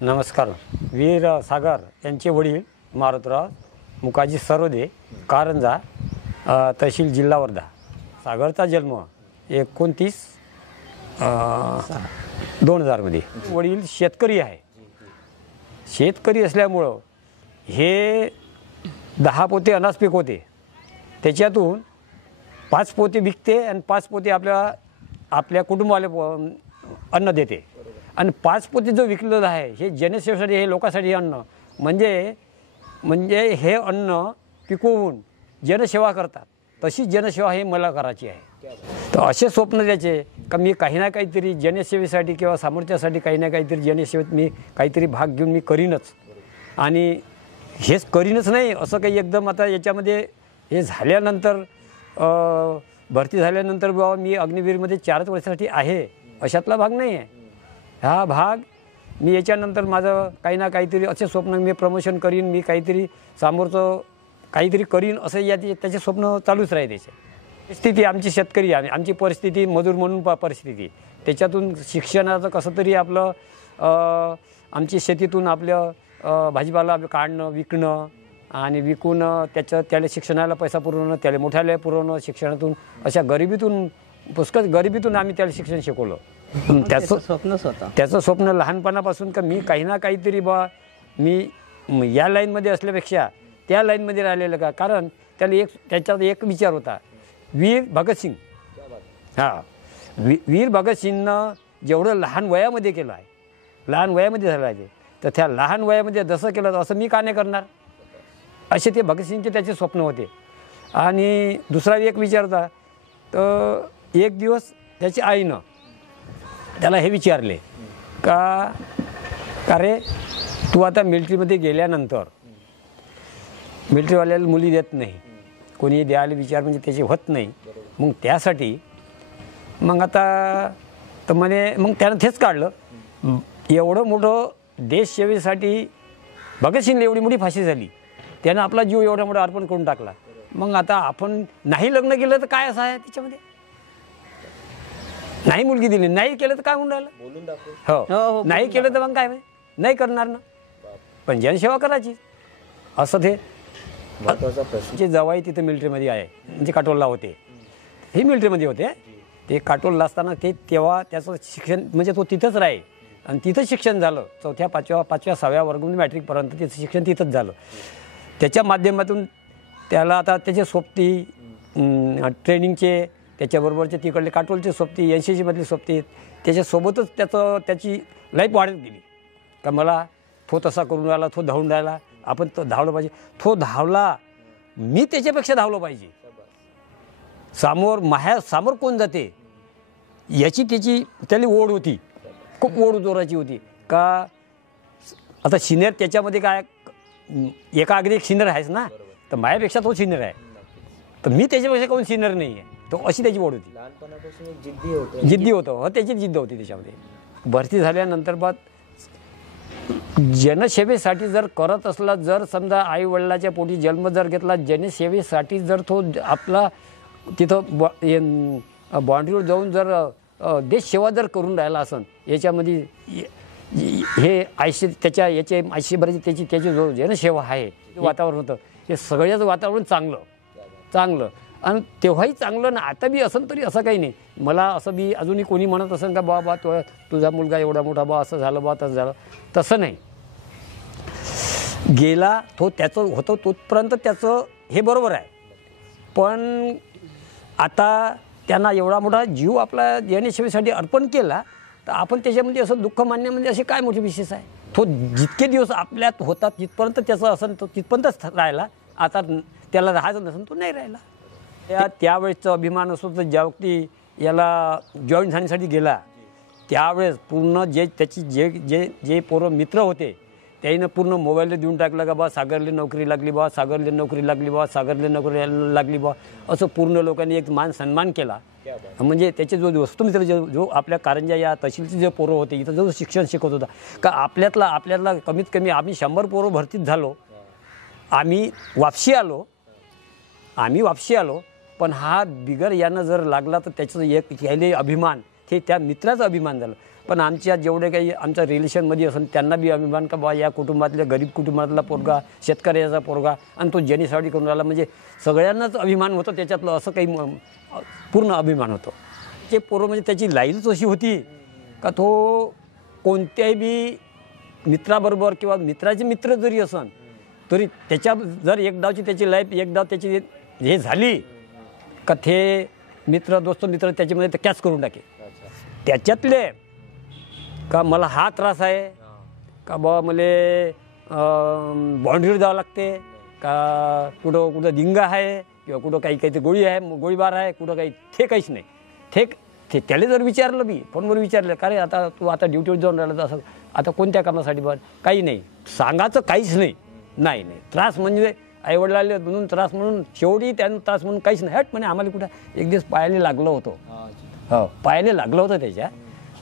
नमस्कार. वीर सागर यांचे वडील मारुतराव मुकाजी सरोदे, कारंजा, तहसील जिल्हा वर्धा. सागरचा जन्म 29/2000 वडील शेतकरी आहे. शेतकरी असल्यामुळं हे 10 पोते अनाज पिकवते. त्याच्यातून 5 पोते विकते आणि 5 पोते आपल्या कुटुंबाला अन्न देते. आणि 5 पोते जो विकलेलं आहे हे जनसेवेसाठी, हे लोकांसाठी अन्न म्हणजे हे अन्न पिकवून जनसेवा करतात. तशी जनसेवा हे मला करायची आहे. तर असे स्वप्न त्याचे का मी काही ना काहीतरी जनसेवेसाठी किंवा सामर्थ्यासाठी काही ना काहीतरी जनसेवेत मी काहीतरी भाग घेऊन मी करीनच. आणि हेच करीनच नाही असं काही एकदम आता याच्यामध्ये हे झाल्यानंतर भरती झाल्यानंतर बाबा मी अग्निवीरमध्ये 4 वर्षासाठी आहे अशातला भाग नाही आहे. हा भाग मी याच्यानंतर माझं काही ना काहीतरी असे स्वप्न, मी प्रमोशन करीन, मी काहीतरी समोरचं काहीतरी करीन असं त्याचे स्वप्न चालूच राहील. त्याचे स्थिती आमची शेतकरी आहे, आमची परिस्थिती मजूर म्हणून परिस्थिती. त्याच्यातून शिक्षणाचं कसं तरी आपलं आमची शेतीतून आपलं भाजीपाला काढणं, विकणं आणि विकून त्याला शिक्षणाला पैसा पुरवणं, त्याला मोठ्याला पुरवणं, शिक्षणातून अशा गरिबीतून पुष्कळ गरिबीतून आम्ही त्याला शिक्षण शिकवलं. त्याचं स्वप्न लहानपणापासून का मी काही ना काहीतरी मी या लाईनमध्ये असल्यापेक्षा त्या लाईनमध्ये राहिलेलं का. कारण त्याच्यात एक विचार होता, वीर भगतसिंग. वीर भगतसिंगनं जेवढं लहान वयामध्ये केलं आहे, लहान वयामध्ये झालं आहे, तर त्या लहान वयामध्ये जसं केलं असं मी का नाही करणार, असे ते भगतसिंगचे त्याचे स्वप्न होते. आणि दुसरा एक विचार होता. तर एक दिवस त्याची आईनं त्याला हे विचारले का रे तू आता मिलिटरीमध्ये गेल्यानंतर मिलिटरीवाल्याला मुली देत नाही, कोणी द्यायला विचार म्हणजे त्याचे होत नाही, मग त्यासाठी मग आता तर म्हणे मग त्यानं तेच काढलं. एवढं मोठं देशसेवेसाठी भगतसिंगला एवढी मोठी फाशी झाली, त्यानं आपला जीव एवढा मोठा अर्पण करून टाकला. मग आता आपण नाही लग्न केलं तर काय असं आहे त्याच्यामध्ये, नाही मुलगी दिली, नाही केलं तर काय होऊन राहिलं, हो नाही केलं तर मग काय नाही करणार ना, पण जनसेवा करायची असं ते महत्त्वाचा प्रश्न. जवाई तिथं मिलिटरीमध्ये आहे, म्हणजे काटोलला होते, हे मिलिटरीमध्ये होते. ते काटोलला असताना तेव्हा त्याचं शिक्षण म्हणजे तो तिथंच राहील आणि तिथं शिक्षण झालं. 4थ्या 5व्या 6व्या वर्गामध्ये मॅट्रिकपर्यंत त्याचं शिक्षण तिथंच झालं. त्याच्या माध्यमातून त्याला आता त्याचे सोबती ट्रेनिंगचे, त्याच्याबरोबरचे तिकडले काटोलचे सोबती, NCC मधले सोबती, त्याच्यासोबतच त्याची लाईफ वाढत गेली. का मला तो तसा करून राहिला, तो धावून राहिला, आपण तो धावलं पाहिजे, तो धावला, मी त्याच्यापेक्षा धावलं पाहिजे. समोर कोण जाते याची त्याला ओढ होती, खूप ओढ जोराची होती. का आता सिनियर त्याच्यामध्ये काय एका अगदी एक सिनियर आहेच ना, तर माझ्यापेक्षा तो सिनियर आहे, तर मी त्याच्यापेक्षा कोण सिनियर नाही आहे, तो अशी त्याची ओढ होती. लहानपणापासून जिद्दी होतं, त्याची जिद्द होती त्याच्यामध्ये. भरती झाल्यानंतर जनसेवेसाठी जर करत असला, जर समजा आईवडिलाच्या पोटी जन्म जर घेतला, जनसेवेसाठी जर तो आपला तिथं बाँड्रीवर जाऊन जर देशसेवा जर करून राहिला असन, याच्यामध्ये हे आयुष्यभराची त्याची जो जनसेवा आहे वातावरण होतं, हे सगळ्याच वातावरण चांगलं आणि तेव्हाही चांगलं ना, आता बी असं तरी असं काही नाही. मला असं बी अजूनही कोणी म्हणत असेल का बाबा तुझा मुलगा एवढा मोठा असं झालं तसं झालं, तसं नाही. गेला तो त्याचं होतं तोपर्यंत त्याचं हे बरोबर आहे, पण आता त्यांना एवढा मोठा जीव आपला जनसेवेसाठी अर्पण केला, तर आपण त्याच्यामध्ये असं दुःख मानणे म्हणजे असे काय मोठे विशेष आहे. तो जितके दिवस आपल्यात होतात जिथपर्यंत त्याचं असं तो तिथपर्यंतच राहिला. आता त्याला राहायचं नसेल तो नाही राहिला. त्यावेळेसचा अभिमान असो तर ज्यावक्ती याला जॉईन झाण्यासाठी गेला त्यावेळेस पूर्ण त्याची जे पोरं मित्र होते त्याईनं पूर्ण मोबाईलला देऊन टाकलं का बा सागरले नोकरी लागली, सागरले नोकरी लागली बा असं पूर्ण लोकांनी एक मान सन्मान केला. म्हणजे त्याचे जो वस्तुमित्र जो आपल्या कारंजा या तहसीलचे जे पोरं होते, इथं जो शिक्षण शिकवत होता, का आपल्याला कमीत कमी आम्ही 100 पोरं भरतीत झालो, आम्ही वापसी आलो, पण हा बिगर यानं जर लागला तर त्याचं एक यायले अभिमान ते त्या मित्राचा अभिमान झाला. पण आमच्या जेवढे काही आमच्या रिलेशनमध्ये असेल त्यांना बी अभिमान का बा या कुटुंबातल्या गरीब कुटुंबातला पोरगा, शेतकऱ्याचा पोरगा आणि तो जेनीसाठी करून राहिला, म्हणजे सगळ्यांनाच अभिमान होतो त्याच्यातलं, असं काही पूर्ण अभिमान होतो. ते पोरं म्हणजे त्याची लाईनच अशी होती का तो कोणत्याही बी मित्राबरोबर किंवा मित्राचे मित्र जरी असन तरी त्याच्या जर एक डावची त्याची लाईफ एक डाव त्याची हे झाली का ते मित्र दोस्त मित्र त्याच्यामध्ये ते कॅच करून टाके. त्याच्यातले का मला हा त्रास आहे का बा मला बाउंड्रीवर जावं लागते का कुठं दिंगा आहे किंवा कुठं काही ते गोळी आहे गोळीबार आहे कुठं काही, ते काहीच नाही. ते त्याला जर विचारलं मी फोनवर विचारलं का रे आता तू आता ड्युटीवर जाऊन राहिला तर असं आता कोणत्या कामासाठी बन, काही नाही सांगायचं काहीच नाही. नाही त्रास म्हणजे आईवडिलाले म्हणून त्रास म्हणून शेवटी त्यानं त्रास म्हणून काहीच नाही. हट म्हणे आम्हाला कुठं एक दिवस पायाला लागलं होतं. हो पायाला लागलं होतं त्याच्या.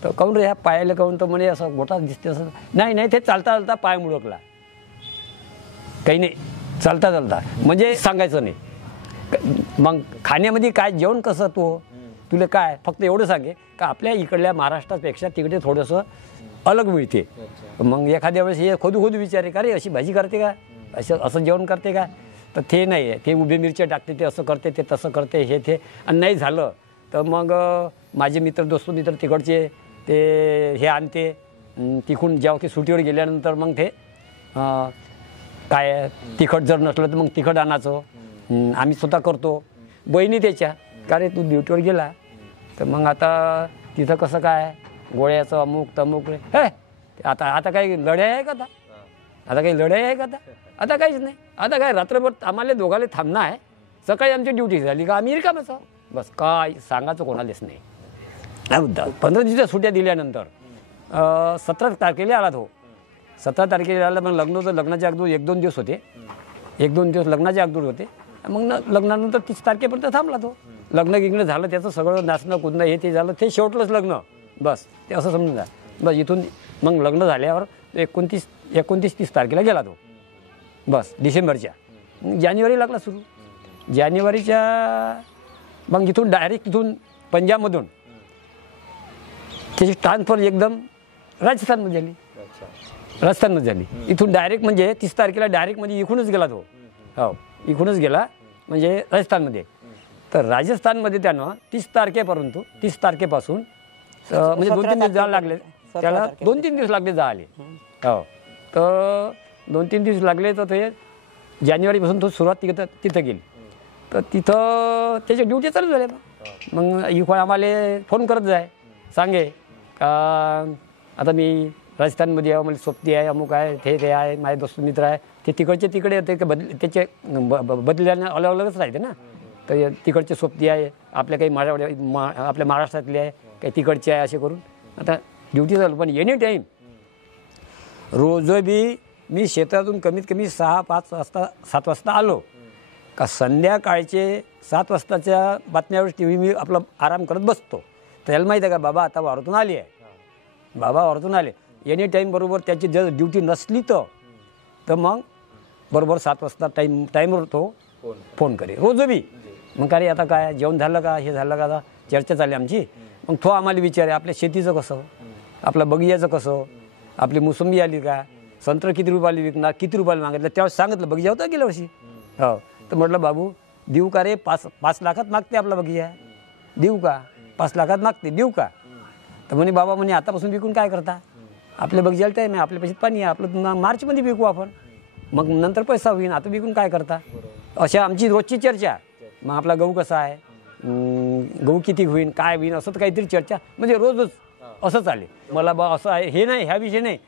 तर काहून रे ह्या पायाला काहून तर म्हणे असं गोटा दिसते असं. नाही ते चालता चालता पाय मुडकला, काही नाही चालता म्हणजे सांगायचं नाही. मग खाण्यामध्ये काय जेवण कसं तो तुला काय फक्त एवढं सांगे का आपल्या इकडल्या महाराष्ट्रापेक्षा तिकडे थोडंसं अलग मिळते. मग एखाद्या वेळेस हे खोदू विचारे का रे अशी भाजी करते का, असं जेवण करते का, तर ते नाही आहे. ते उभे मिरच्या टाकते, ते असं करते, ते तसं करते, हे ते. आणि नाही झालं तर मग माझे मित्र तिकडचे ते हे आणते तिकडून जेव्हा की सुट्टीवर गेल्यानंतर मग ते काय तिखट जर नसलं तर मग तिखट आणायचं. आम्ही स्वतः करतो. बहिणी त्याच्या का रे तू ड्युटीवर गेला तर मग आता तिथं कसं काय गोळ्याचं अमुक तमुक हे आता काही लढाई आहे का, आता काही लढाई आहे का, आता काहीच नाही. आता काय रात्रभर आम्हाला दोघाले थांबणं आहे, सकाळी आमची ड्युटी झाली का आम्ही रिकामाचं. बस काय सांगायचं कोणालाच नाही. 15 दिवसाच्या सुट्ट्या दिल्यानंतर 17 तारखेला आला तो. 17 तारखेला आला. मग लग्न होतं, लग्नाच्या अगोदर 1-2 दिवस होते, 1-2 दिवस लग्नाच्या अगोदर होते. मग लग्नानंतर 30 तारखेपर्यंत थांबला तो. लग्न झालं त्याचं सगळं नाचणं कुदणं हे ते झालं, ते शेवटलंच लग्न. बस ते असं समजून जा. बस इथून मग लग्न झाल्यावर 29-30 तारखेला गेला तो. बस डिसेंबरच्या. जानेवारी लागला सुरू. जानेवारीच्या मग इथून डायरेक्ट इथून पंजाबमधून त्याची ट्रान्सफर एकदम राजस्थानमध्ये झाली. इथून डायरेक्ट म्हणजे 30 तारखेला डायरेक्ट म्हणजे इकडूनच गेला तो. हो इकडूनच गेला म्हणजे राजस्थानमध्ये. तर राजस्थानमध्ये त्यानं 30 तारखेपासून म्हणजे 2-3 दिवस जायला लागले त्याला. 2-3 दिवस लागले जायले. हो तर 2-3 दिवस लागले. तर ते जानेवारीपासून तो सुरुवात तिथं गेली. तर तिथं त्याच्या ड्युटी चालू झाल्या. मग इकडे आम्हाला फोन करत जाय सांगे का आता मी राजस्थानमध्ये आहे, मला सोबती आहे, अमुक आहे, ते आहे, माझे दोस्त मित्र आहे. ते तिकडचे तिकडे ते त्याचे बदल्याने अलगच राहते ना. तर तिकडचे सोबती आहे, आपल्या काही आपल्या महाराष्ट्रातले आहे, काही तिकडचे आहे, असे करून आता ड्युटी चालू. पण एनी टाईम रोज बी मी शेतातून कमीत कमी 6-5-7 वाजता आलो का संध्याकाळचे 7 वाजताच्या बातम्यावर TV मी आपला आराम करत बसतो. त्याला माहीत आहे का बाबा आता वारातून आली आहे, बाबा वारातून आले. एनी टाईम बरोबर त्याची जर ड्युटी नसली तर मग बरोबर 7 वाजता टाईमवर तो फोन करे रोज बी. मग का रे आता काय जेवण झालं का, हे झालं का, आता चर्चा चालली आमची. मग तो आम्हाला विचारे आपल्या शेतीचं कसं, आपल्या बगियाचं कसं, आपली मोसंबी आली का, संत्र किती रुपयाला विकणार, किती रुपयाला मागितलं. त्यावेळेस सांगितलं बगिया होता गेल्या वर्षी. हो तर म्हटलं बाबू देऊ का रे, 5 लाखात मागते आपला बगिया, देऊ का, 5 लाखात मागते देऊ का. तर म्हणे बाबा म्हणे आतापासून विकून काय करता, आपल्या बगियाला टाईम आहे, आपल्या पैशात पाणी आहे, आपलं मार्चमध्ये विकू आपण, मग नंतर पैसा होईन, आता विकून काय करता. अशा आमची रोजची चर्चा. मग आपला गहू कसा आहे, गहू किती होईन, काय होईन, असं तर काहीतरी चर्चा म्हणजे रोजच असं चालेल. मला बा असं आहे हे नाही, ह्या विषय नाही,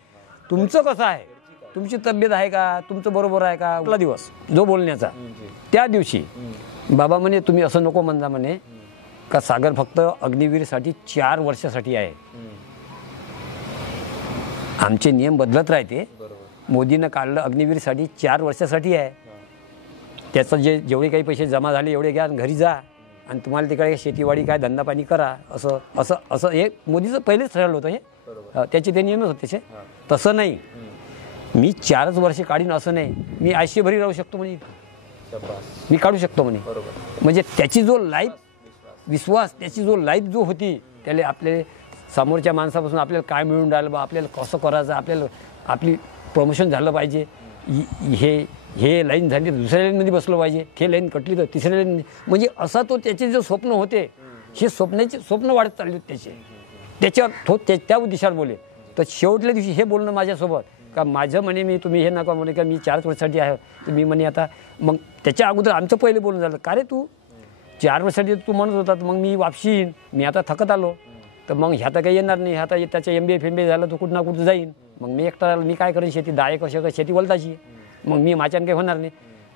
तुमचं कसं आहे, तुमची तब्येत आहे का, तुमचं बरोबर आहे का. आपला दिवस जो बोलण्याचा त्या दिवशी बाबा म्हणे तुम्ही असं नको म्हणता म्हणे का सागर फक्त अग्निवीरसाठी 4 वर्षासाठी आहे. आमचे नियम बदलत राहते. मोदीनं काढलं अग्निवीरसाठी 4 वर्षासाठी आहे. त्याचं जेवढे काही पैसे जमा झाले एवढे घ्या, घरी जा आणि तुम्हाला तिकडे शेतीवाडी काय धंदा पाणी करा. असं हे मोदीचं पहिलेच ठरवलं होतं. हे त्याचे ते नियमच होते त्याचे. तसं नाही, मी 4च वर्षे काढीन असं नाही, मी आयुष्यभरी राहू शकतो म्हणजे, मी काढू शकतो म्हणे. म्हणजे त्याची जो लाईफ विश्वास, त्याची जो लाईफ जो होती त्याला आपले समोरच्या माणसापासून आपल्याला काय मिळून राहिलं बा, आपल्याला कसं करायचं, आपल्याला आपली प्रमोशन झालं पाहिजे, हे लाईन झाली तर दुसऱ्या लाईनमध्ये बसलं पाहिजे, हे लाईन कटली तर तिसऱ्या लाईन, म्हणजे असा तो त्याचे जे स्वप्न होते हे स्वप्न वाढत चालले होते त्याच्यावर तो त्या उद्देशावर बोले. तर शेवटल्या दिवशी हे बोलणं माझ्यासोबत का माझं म्हणे मी तुम्ही हे नका म्हणे का मी 4 वर्षासाठी आहे, तर मी म्हणे आता मग त्याच्या अगोदर आमचं पहिले बोलणं झालं का रे तू 4 वर्षासाठी तू म्हणत होता, मग मी वापशी येईन, मी आता थकत आलो, तर मग ह्या तर काही येणार नाही, आता त्याचं MBA FMBA झालं तर कुठं ना कुठं जाईन, मग मी एकटा मी काय करेन, शेती 10 एकर शेती वलताची, मग मी माझ्यानं काही होणार नाही.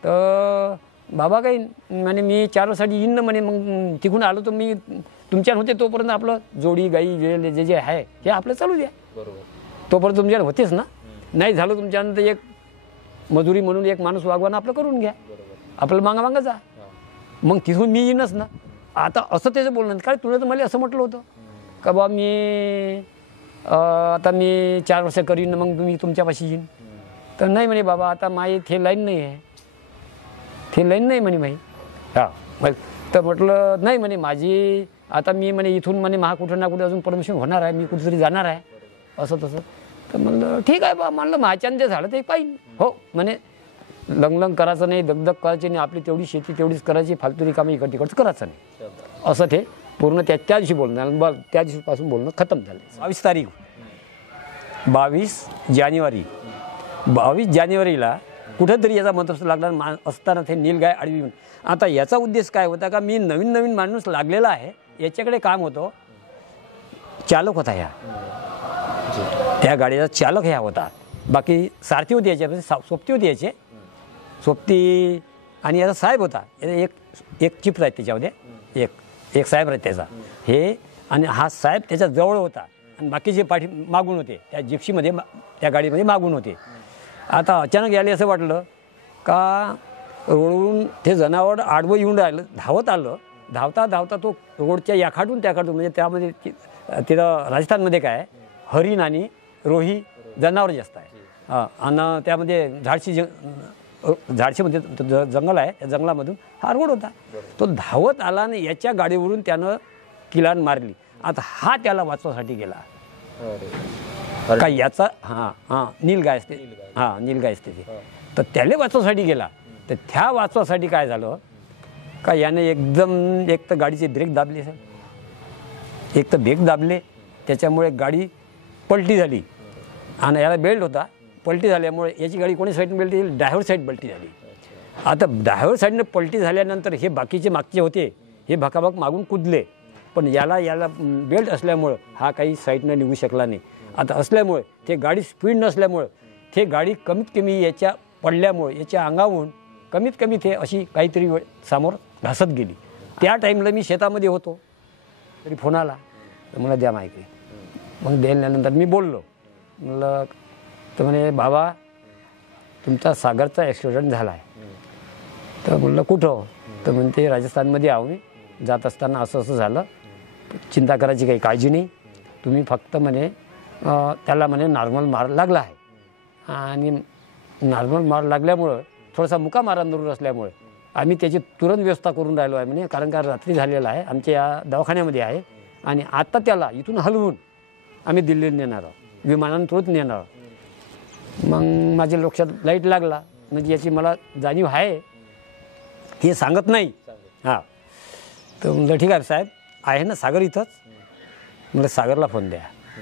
तर बाबा काही म्हणे मी 4 वर्षासाठी येईन ना म्हणे, मग तिकडून आलो तर मी तुमच्यानं होते तोपर्यंत आपलं जोडी गाई जे जे आहे हे आपलं चालू द्या, तोपर्यंत तुमच्यानं होतेच ना, नाही झालं तुमच्यानंतर एक मजुरी म्हणून एक माणूस वागवानं आपलं करून घ्या, आपल्याला मागा जा, मग तिथून मी येईनच ना. आता असं त्याचं बोलणं काय, तुला तर मला असं म्हटलं होतं का बा आता मी 4 वर्ष करीन मग तुम्ही तुमच्यापाशी येईन, तर नाही म्हणे बाबा आता माई थे लाईन नाही आहे, थे लाईन नाही म्हणे माई. हां तर म्हटलं नाही म्हणे माझी आता मी म्हणे इथून म्हणे कुठं ना कुठे अजून परमिशन होणार आहे, मी कुठेतरी जाणार आहे असं तसं. तर म्हणलं ठीक आहे बा, म्हणलं माझ्यानं जे झालं ते पाहिजे, हो म्हणे लंग करायचं नाही, दगदग करायची नाही, आपली तेवढी शेती तेवढीच करायची, फालतू कामं इकडचं करायचं नाही, असं ते पूर्ण त्या दिवशी बोलणं, बस त्या दिवशीपासून बोलणं खतम झालं. 22 तारीख 22 जानेवारीला कुठंतरी याचा मंत्र लागला असताना ते नीलगाय आडवी. आता याचा उद्देश काय होता का मी नवीन माणूस लागलेला आहे, याच्याकडे काम होतं, चालक होता ह्या त्या गाडीचा चालक ह्या होता, बाकी सारथी होती याच्यामध्ये, सोबती होती याचे सोबती, आणि याचा साहेब होता, एक चिप आहे त्याच्यामध्ये, एक साहेब आहे त्याचा हे, आणि हा साहेब त्याच्या जवळ होता, आणि बाकीचे मागून होते त्या जिप्सीमध्ये, त्या गाडीमध्ये मागून होते. आता अचानक यायला असं वाटलं का रोडवरून ते जनावर आडवं येऊन राहिलं, धावत आलं, धावता तो रोडच्या याखाटून त्याखाटून, म्हणजे त्यामध्ये तिथं राजस्थानमध्ये काय हरिण आणि रोही जनावर जास्त आहे, आणि त्यामध्ये झाडशीमध्ये जंगल आहे, त्या जंगलामधून हा रोड होता, तो धावत आला आणि याच्या गाडीवरून त्यानं किलान मारली. आता हा त्याला वाचवासाठी गेला का याचा नीलगाय असते, नीलगाय असते ती, तर त्याला वाचवासाठी गेला. तर त्या वाचवासाठी काय झालं का याने एकदम एक तर गाडीचे ब्रेक दाबले, एक तर ब्रेक दाबले, त्याच्यामुळे गाडी पलटी झाली, आणि याला बेल्ट होता, पलटी झाल्यामुळे याची गाडी कोणी साईडने बेल्ट दिली, ड्रायव्हर साईड पलटी झाली. आता ड्रायव्हर साईडने पलटी झाल्यानंतर हे बाकीचे मागचे होते हे भकाभक मागून कुदले, पण याला बेल्ट असल्यामुळं हा काही साईडनं निघू शकला नाही. आता असल्यामुळे ते गाडी स्पीड नसल्यामुळं ते गाडी कमीत कमी याच्या पडल्यामुळे याच्या अंगावरून कमीत कमी ते अशी काहीतरी समोर घासत गेली. त्या टाईमला मी शेतामध्ये होतो, तरी फोन आला, तर मला द्या माहिती. मग द्यायल्यानंतर मी बोललो, म्हणलं तर म्हणे बाबा तुमचा सागरचा ॲक्सिडेंट झाला आहे. तर म्हणलं कुठं, तर म्हणते राजस्थानमध्ये आहो मी, जात असताना असं झालं, चिंता करायची काही काळजी नाही, तुम्ही फक्त म्हणे त्याला म्हणे नॉर्मल मार लागला आहे, आणि नॉर्मल मार लागल्यामुळं थोडासा मुका मारा दूर असल्यामुळे आम्ही त्याची तुरंत व्यवस्था करून राहिलो आहे म्हणे, कारण का रात्री झालेला आहे, आमच्या या दवाखान्यामध्ये आहे, आणि आता त्याला इथून हलवून आम्ही दिल्लीला नेणार आहोत, विमानानं तुरंत नेणार आहोत. मग माझ्या लक्षात लाईट लागला, म्हणजे याची मला जाणीव आहे, हे सांगत नाही. तर म्हणलं ठीक आहे साहेब, आहे ना सागर इथंच, म्हटलं सागरला फोन द्या,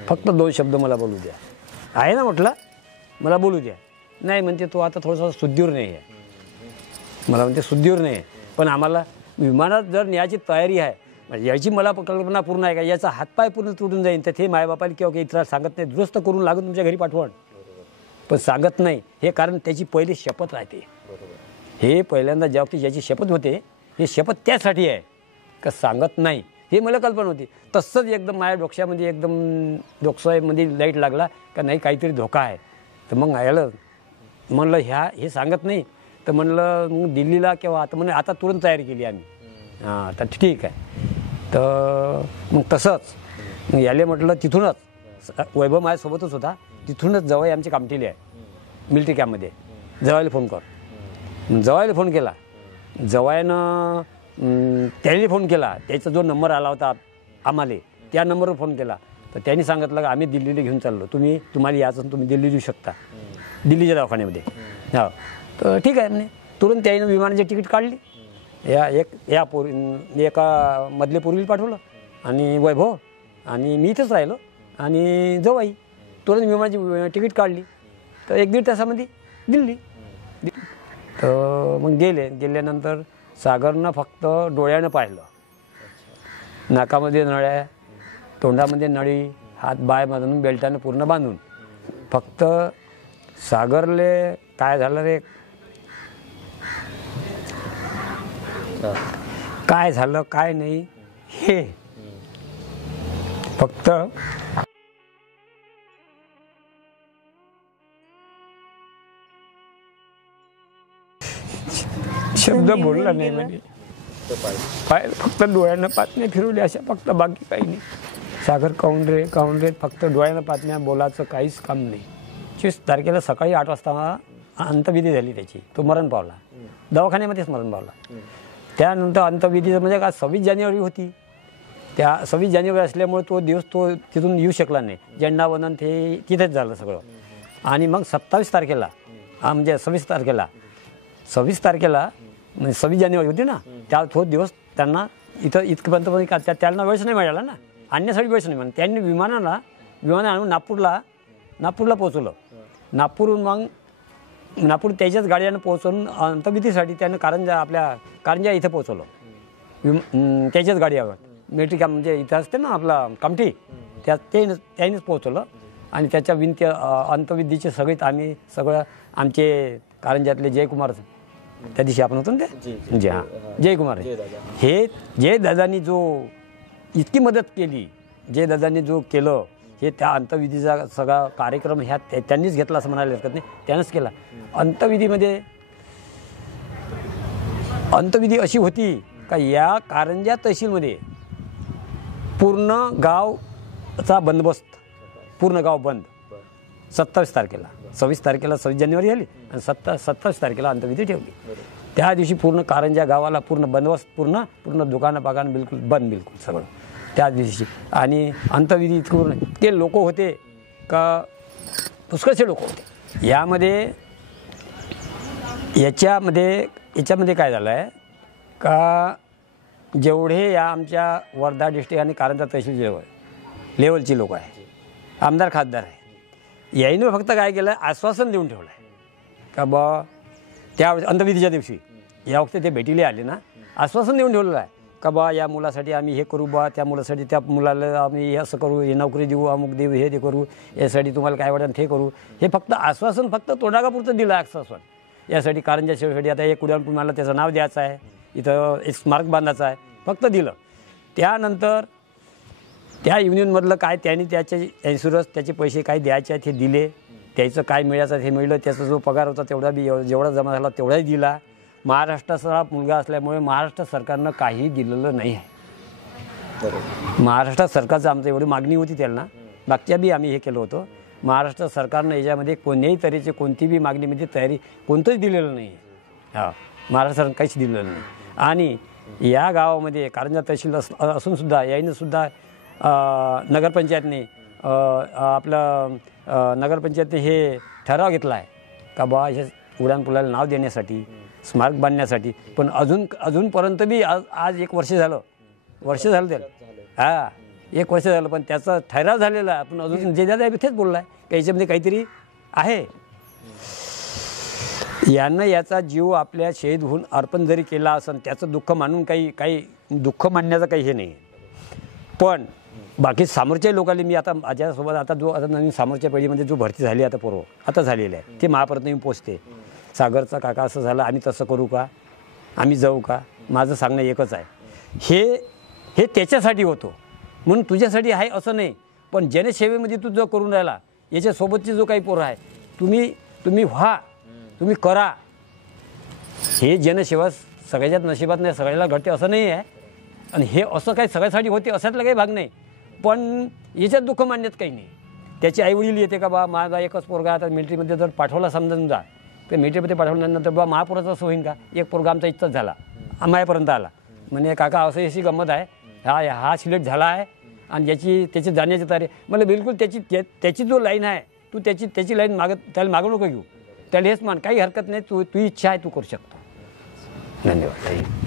फक्त 2 शब्द मला बोलू द्या. आहे ना म्हटलं, मला बोलू द्या. नाही म्हणते तो आता थोडासा शुद्धीवर नाही आहे, मला म्हणते शुद्धीवर नाही आहे, पण आम्हाला विमानात जर न्यायची तयारी आहे, याची मला कल्पना पूर्ण आहे का, याचा हातपाय पूर्ण तुटून जाईल, तर ते मायबापाला किंवा काही इतर सांगत नाही, दुरुस्त करून लागून तुमच्या घरी पाठवण, पण सांगत नाही. हे कारण त्याची पहिली शपथ राहते, हे पहिल्यांदा जेव्हा ज्याची शपथ होते, हे शपथ त्यासाठी आहे का सांगत नाही, हे मला कल्पना होती. तसंच एकदम माझ्या डोक्यामध्ये एकदम डोक्यामध्ये लाईट लागला का नाही काहीतरी धोका आहे. तर मग आलं म्हणलं हे सांगत नाही, तर म्हणलं मग दिल्लीला किंवा आता म्हणजे आता तुरंत तयारी केली आम्ही. तर ठीक आहे. तर मग तसंच मग याले म्हटलं तिथूनच वैभव माझ्यासोबतच होता, तिथूनच जवळ आमची कामठीली आहे मिलिटरी कॅम्पमध्ये, जवायला फोन कर. जवायला फोन केला, जवायनं त्याने फोन केला, त्याचा जो नंबर आला होता आम्हाला त्या नंबरवर फोन केला तर त्यांनी सांगितलं की आम्ही दिल्लीला घेऊन चाललो, तुम्हाला याचं तुम्ही दिल्ली देऊ शकता, दिल्लीच्या दवाखान्यामध्ये. हो तर ठीक आहे म्हणे. तुरंत त्याने विमानाची तिकीट काढली. एका मधले पोरीला पाठवलं आणि वैभव आणि मी इथंच राहिलो आणि जवाई. तुरंत विमानाची तिकीट काढली तर 1-1.5 तासामध्ये दिल्ली. तर मग गेल्यानंतर सागरनं फक्त डोळ्यानं पाहिलं. नाकामध्ये नळ्या, तोंडामध्ये नळी, हात बाय बांधून बेल्टानं पूर्ण बांधून. फक्त सागरले काय झालं रे, काय झालं काय नाही हे फक्त शब्द बोलला नाही म्हणे. फक्त डोळ्यानं पातण्या फिरवल्या अशा, फक्त बाकी काही नाही. सागर काऊन रे फक्त डोळ्यानं पातण्या, बोलायचं काहीच काम नाही. 24 तारखेला सकाळी 8 वाजता अंतविधी झाली त्याची. तो मरण पावला, दवाखान्यामध्येच मरण पावला. त्यानंतर अंतविधीचं म्हणजे का 26 जानेवारी होती. त्या 26 जानेवारी असल्यामुळे तो दिवस तो तिथून येऊ शकला नाही. झेंडावंदन ते तिथेच झालं सगळं. आणि मग 27 तारखेला म्हणजे 26 तारखेला म्हणजे 26 जानेवारी होती ना, त्या तो दिवस त्यांना इथपर्यंत त्यांना वेळच नाही मिळाला ना, आणण्यासाठी वेळच नाही म्हणून त्यांनी विमानानं आणून नागपूरला पोहोचवलं. नागपूरहून मग नागपूर त्याच्याच गाड्यानं पोहोचवून अंतविधीसाठी त्यानं कारंजा इथं पोहोचवलं. त्याच्याच गाडीवर मिलिटरी कॅम्प म्हणजे इथं असते ना आपला कामठी, त्यानेच पोहोचवलं. आणि त्याच्या विनंती अंतविधीचे सगळं आमचे कारंजातले जयकुमार, त्या दिवशी आपण होतो ना ते, हां जयकुमार, हे जयदादांनी जो इतकी मदत केली, जयदादांनी जो केलं हे त्या अंतविधीचा सगळा कार्यक्रम त्यांनीच घेतला असं म्हणायला हरकत नाही, त्यानंच केला. अंतविधी अशी होती का या कारंजा तहसीलमध्ये पूर्ण गावचा बंदोबस्त, पूर्ण गाव बंद. 27 तारखेला 26 जानेवारी आली आणि 27 तारखेला अंतविधी ठेवली. त्या दिवशी पूर्ण कारंजा गावाला पूर्ण बंदोबस्त, पूर्ण दुकानं पाकानं बिलकुल बंद, बिलकुल सगळं त्या दिवशी. आणि अंतविधी इतके लोक होते का पुष्कळसे लोक होते. याच्यामध्ये काय झालं आहे का जेवढे या आमच्या वर्धा डिस्ट्रिक्ट आणि कारंजा तहसील लेवलची लोक आहे, आमदार खासदार आहे, याईनं फक्त काय केलं, आश्वासन देऊन ठेवलं आहे का बा त्या अंतविधीच्या दिवशी या वक्ती ते भेटीला आले ना, आश्वासन देऊन ठेवलेलं आहे का बा या मुलासाठी आम्ही हे करू, बा त्या मुलासाठी त्या मुलाला आम्ही असं करू, हे नोकरी देऊ, अमुक देऊ, हे ते करू, यासाठी तुम्हाला काय वाटेल ते करू. हे फक्त आश्वासन फक्त तोंडापुरतं दिलं आश्वासन. यासाठी कारंजा शेवसाठी आता एक उड्डाण मला त्याचं नाव द्यायचं आहे, इथं एक स्मारक बांधायचं आहे, फक्त दिलं. त्यानंतर त्या युनियनमधलं काय त्यांनी त्याचे इन्शुरन्स, त्याचे पैसे काय द्यायचे आहेत हे दिले, त्याचं काय मिळायचं हे मिळलं, त्याचा जो पगार होता तेवढा बी जेवढा जमा झाला तेवढाही दिला. महाराष्ट्राचा मुलगा असल्यामुळे महाराष्ट्र सरकारनं काही दिलेलं नाही आहे. महाराष्ट्र सरकारचं आमचं एवढी मागणी होती त्यांना, मागच्या बी आम्ही हे केलं होतं. महाराष्ट्र सरकारनं याच्यामध्ये कोणत्याही तऱ्हेची कोणती बी मागणीमध्ये तयारी कोणतंच दिलेलं नाही आहे. हां, महाराष्ट्र सरकारनं काहीच दिलेलं नाही. आणि या गावामध्ये कारंजा तहसील असूनसुद्धा याईनंसुद्धा नगरपंचायतने आपलं नगरपंचायतने हे ठराव घेतला आहे का बा हे उड्डाणपुलाला नाव देण्यासाठी, स्मारक बांधण्यासाठी. पण अजूनपर्यंत बी आज 1 वर्ष झालं त्याला. हां, 1 वर्ष झालं, पण त्याचा ठराव झालेला आहे. पण अजून जे दादा इथेच बोलला आहे की याच्यामध्ये काहीतरी आहे. यानं याचा जीव आपल्या शहीद होऊन अर्पण जरी केला असेल, त्याचं दुःख मानून काही दुःख मानण्याचं काही हे नाही. पण बाकी सामोरच्या लोकांनी मी आता माझ्यासोबत आता नवीन सामोरच्या पिढीमध्ये जो भरती झाली आता झालेलं आहे, ते महापर्यंत येऊन पोचते. सागरचा काका असं झालं, आम्ही तसं करू का, आम्ही जाऊ का. माझं सांगणं एकच आहे, हे त्याच्यासाठी होतो म्हणून तुझ्यासाठी आहे असं नाही. पण जनसेवेमध्ये तू जो करून राहिला, याच्यासोबतची जो काही पोरं आहे, तुम्ही तुम्ही करा. हे जनसेवा सगळ्याच्याच नशिबात नाही, सगळ्याला घडते असं नाही आहे. आणि हे असं काही सगळ्यासाठी होते अशातला काही भाग नाही. पण याच्यात दुःख मानण्यात काही नाही. त्याचे आईवडील येते का बा माझा एकच पोरगा आता मिलिटरीमध्ये जर पाठवला समजा तर मिलिटरीमध्ये पाठवल्यानंतर बा महापुराचं असं होईन का, एक पोरगा आमचा इच्छाच झाला, मायापर्यंत आला म्हणे काका असं अशी गंमत आहे, हा सिलेक्ट झाला आहे आणि त्याची जाण्याची तारीख मला बिलकुल त्याची जो लाईन आहे तू त्याची लाईन त्याला मागू नको घेऊ. त्याला हेच मान काही हरकत नाही, तू इच्छा आहे तू करू शकतो. धन्यवाद.